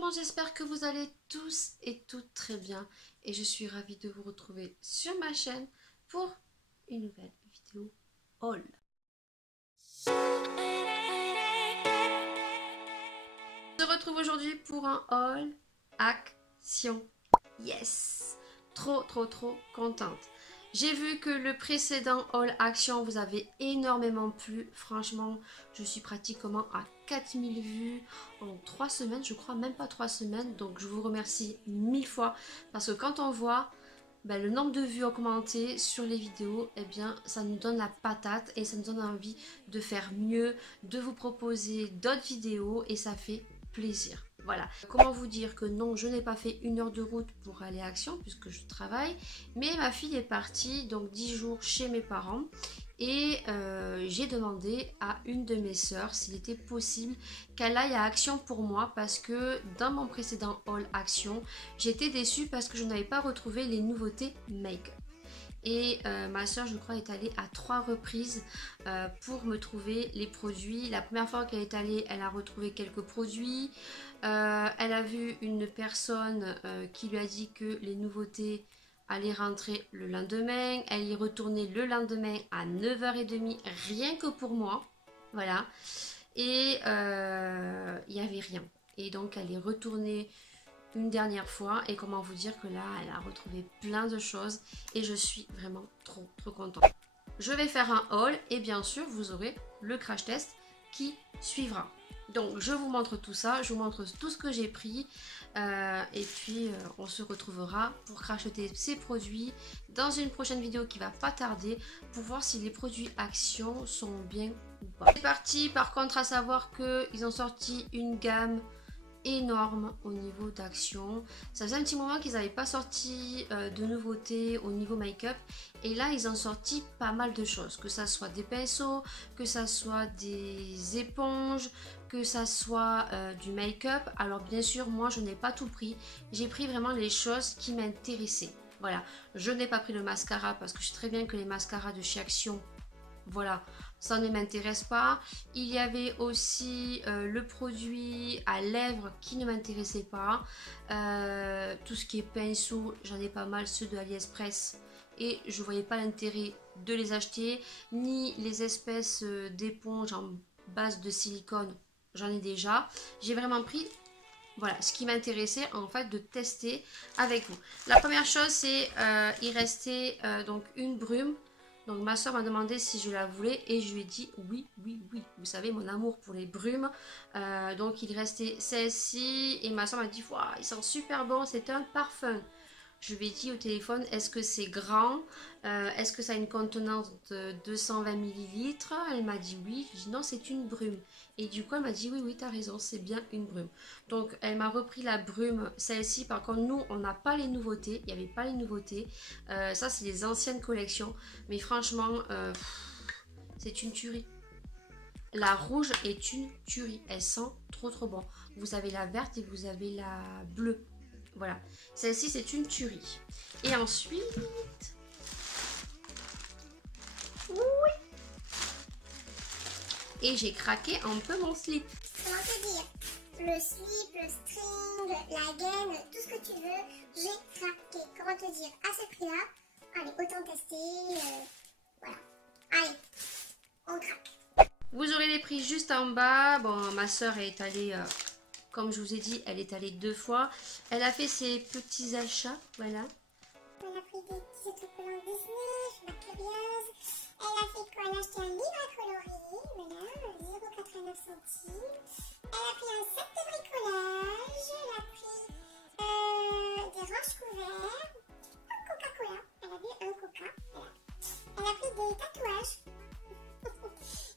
monde, j'espère que vous allez tous et toutes très bien et je suis ravie de vous retrouver sur ma chaîne pour une nouvelle vidéo haul. Je me retrouve aujourd'hui pour un haul action. Yes! Trop contente. J'ai vu que le précédent haul action vous avait énormément plu. Franchement, je suis pratiquement à 4000 vues en 3 semaines, je crois, même pas 3 semaines. Donc je vous remercie 1000 fois parce que quand on voit le nombre de vues augmenter sur les vidéos, eh bien ça nous donne la patate et ça nous donne envie de faire mieux, de vous proposer d'autres vidéos et ça fait plaisir. Voilà, comment vous dire que non, je n'ai pas fait 1 heure de route pour aller à Action puisque je travaille, mais ma fille est partie donc 10 jours chez mes parents et j'ai demandé à une de mes sœurs s'il était possible qu'elle aille à Action pour moi parce que dans mon précédent haul Action, j'étais déçue parce que je n'avais pas retrouvé les nouveautés make-up. Et ma soeur, je crois, est allée à 3 reprises pour me trouver les produits. La première fois qu'elle est allée, elle a retrouvé quelques produits. Elle a vu une personne qui lui a dit que les nouveautés allaient rentrer le lendemain. Elle y est retournée le lendemain à 9h30, rien que pour moi. Voilà. Et il n'y avait rien. Et donc, elle est retournée une dernière fois et comment vous dire que là elle a retrouvé plein de choses et je suis vraiment trop contente. Je vais faire un haul et bien sûr vous aurez le crash test qui suivra. Donc je vous montre tout ça, je vous montre tout ce que j'ai pris et puis on se retrouvera pour cracheter ces produits dans une prochaine vidéo qui va pas tarder pour voir si les produits Action sont bien ou pas. C'est parti. Par contre, à savoir qu'ils ont sorti une gamme énorme au niveau d'Action. Ça faisait un petit moment qu'ils n'avaient pas sorti de nouveautés au niveau make-up et là ils ont sorti pas mal de choses, que ça soit des pinceaux, que ça soit des éponges, que ça soit du make-up. Alors bien sûr moi je n'ai pas tout pris, j'ai pris vraiment les choses qui m'intéressaient. Voilà, je n'ai pas pris le mascara parce que je sais très bien que les mascaras de chez Action, voilà, ça ne m'intéresse pas. Il y avait aussi le produit à lèvres qui ne m'intéressait pas. Tout ce qui est pinceau, j'en ai pas mal, ceux de AliExpress. Et je voyais pas l'intérêt de les acheter. Ni les espèces d'éponges en base de silicone, j'en ai déjà. J'ai vraiment pris, voilà, ce qui m'intéressait en fait de tester avec vous. La première chose, c'est il restait donc une brume. Donc ma soeur m'a demandé si je la voulais et je lui ai dit oui. Vous savez mon amour pour les brumes. Donc il restait celle-ci et ma soeur m'a dit waouh, il sent super bon, c'est un parfum. Je lui ai dit au téléphone, est-ce que c'est grand, est-ce que ça a une contenance de 220 ml? Elle m'a dit oui. Je lui ai dit non, c'est une brume. Et du coup elle m'a dit oui t'as raison, c'est bien une brume. Donc elle m'a repris la brume, celle-ci. Par contre nous on n'a pas les nouveautés, il n'y avait pas les nouveautés. Ça c'est les anciennes collections. Mais franchement c'est une tuerie. La rouge est une tuerie, elle sent trop bon. Vous avez la verte et vous avez la bleue. Voilà, celle-ci c'est une tuerie. Et ensuite, oui, et j'ai craqué un peu mon slip. Comment te dire, le slip, le string, la gaine, tout ce que tu veux, j'ai craqué. Comment te dire, à ce prix-là, allez, autant tester, voilà. Allez, on craque. Vous aurez les prix juste en bas. Bon, ma soeur est allée, comme je vous ai dit, elle est allée 2 fois. Elle a fait ses petits achats, voilà. Elle a pris des petits autocollants Disney, je suis pas curieuse. Elle a fait quoi? Elle a acheté un livre à colorier, voilà, 0,89 centimes. Elle a pris un set de bricolage, elle a pris des ranges couverts, un Coca-Cola, elle a vu un Coca, voilà. Elle a pris des tatouages.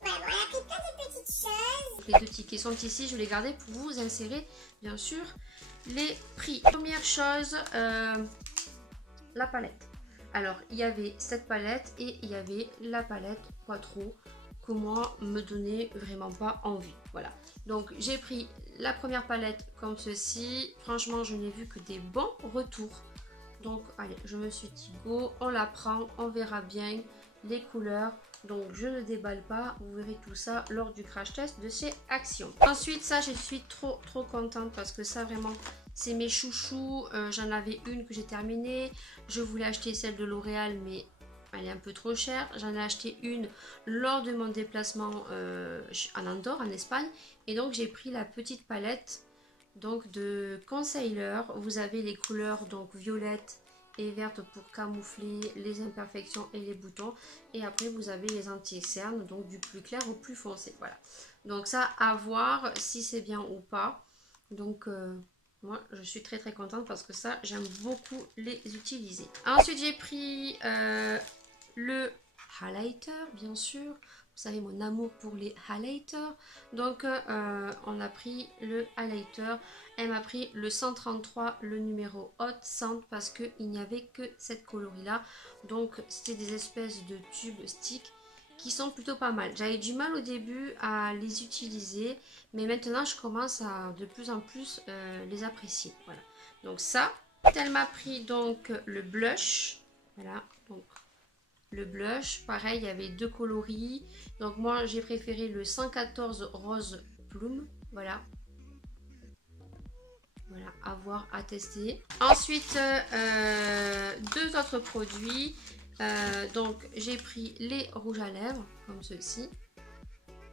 Voilà, bon, elle a pris plein de petites choses. Les 2 tickets sont ici, je vais les garder pour vous insérer bien sûr les prix. Première chose, la palette. Alors il y avait cette palette et il y avait la palette pas trop que moi me donnait vraiment pas envie. Voilà, donc j'ai pris la première palette comme ceci. Franchement je n'ai vu que des bons retours. Donc allez, je me suis dit go, on la prend, on verra bien. les couleurs. Donc je ne déballe pas, vous verrez tout ça lors du crash test de chez Action. Ensuite ça, je suis trop contente parce que ça vraiment c'est mes chouchous. J'en avais une que j'ai terminée. Je voulais acheter celle de L'Oréal mais elle est un peu trop chère. J'en ai acheté une lors de mon déplacement en Andorre, en Espagne. Et donc j'ai pris la petite palette donc de Concealer. Vous avez les couleurs donc violette et verte pour camoufler les imperfections et les boutons, et après vous avez les anti-cernes, donc du plus clair au plus foncé. Voilà, donc ça à voir si c'est bien ou pas. Donc moi je suis très contente parce que ça j'aime beaucoup les utiliser. Ensuite j'ai pris le highlighter, bien sûr. Vous savez mon amour pour les highlighters. Donc on a pris le highlighter. Elle m'a pris le 133, le numéro Hot Sand, parce qu'il n'y avait que cette coloris là. Donc c'était des espèces de tubes sticks qui sont plutôt pas mal. J'avais du mal au début à les utiliser, mais maintenant je commence à de plus en plus les apprécier. Voilà, donc ça. Elle m'a pris donc le blush. Voilà, donc le blush, pareil, il y avait deux coloris. Donc moi j'ai préféré le 114 rose plume. Voilà. Voilà, à voir, à tester. Ensuite, deux autres produits. Donc j'ai pris les rouges à lèvres, comme ceux-ci.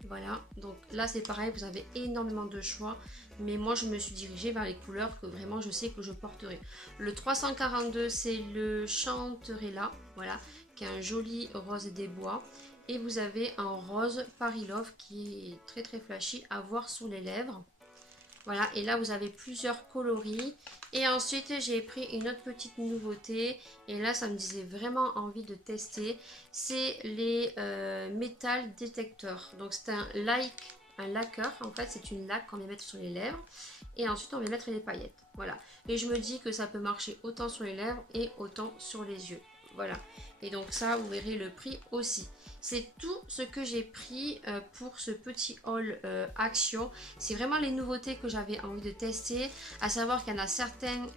Voilà, donc là c'est pareil, vous avez énormément de choix. Mais moi je me suis dirigée vers les couleurs que vraiment je sais que je porterai. Le 342 c'est le Chanterella, voilà, qui est un joli rose des bois. Et vous avez un rose Paris Love qui est très flashy à voir sur les lèvres. Voilà, et là vous avez plusieurs coloris. Et ensuite j'ai pris une autre petite nouveauté. Et là ça me disait vraiment envie de tester. C'est les Metal Detector. Donc c'est un lacquer. En fait c'est une laque qu'on va mettre sur les lèvres. Et ensuite on va mettre les paillettes. Voilà. Et je me dis que ça peut marcher autant sur les lèvres et autant sur les yeux. Voilà. Et donc ça vous verrez le prix aussi. C'est tout ce que j'ai pris pour ce petit haul Action. C'est vraiment les nouveautés que j'avais envie de tester. À savoir qu'il y en a certaines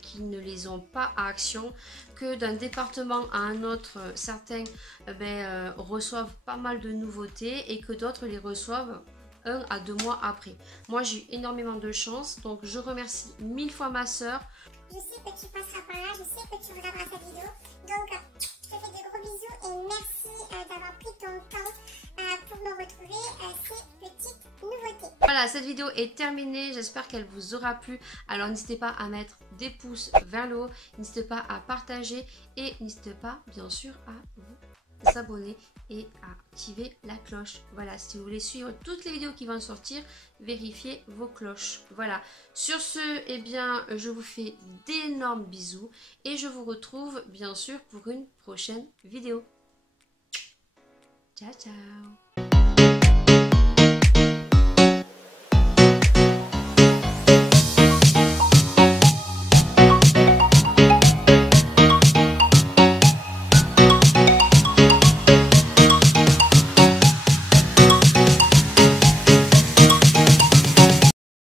qui ne les ont pas à Action. Que d'un département à un autre, certains reçoivent pas mal de nouveautés. Et que d'autres les reçoivent 1 à 2 mois après. Moi j'ai eu énormément de chance. Donc je remercie 1000 fois ma soeur. Je sais que tu passeras par là, je sais que tu regarderas cette vidéo. Donc, je te fais de gros bisous et merci d'avoir pris ton temps pour me retrouver ces petites nouveautés. Voilà, cette vidéo est terminée. J'espère qu'elle vous aura plu. Alors, n'hésitez pas à mettre des pouces vers le haut. N'hésitez pas à partager et n'hésitez pas, bien sûr, à vous abonner et à activer la cloche. Voilà, si vous voulez suivre toutes les vidéos qui vont sortir, vérifiez vos cloches. Voilà, sur ce, eh bien, je vous fais d'énormes bisous et je vous retrouve bien sûr pour une prochaine vidéo. Ciao, ciao.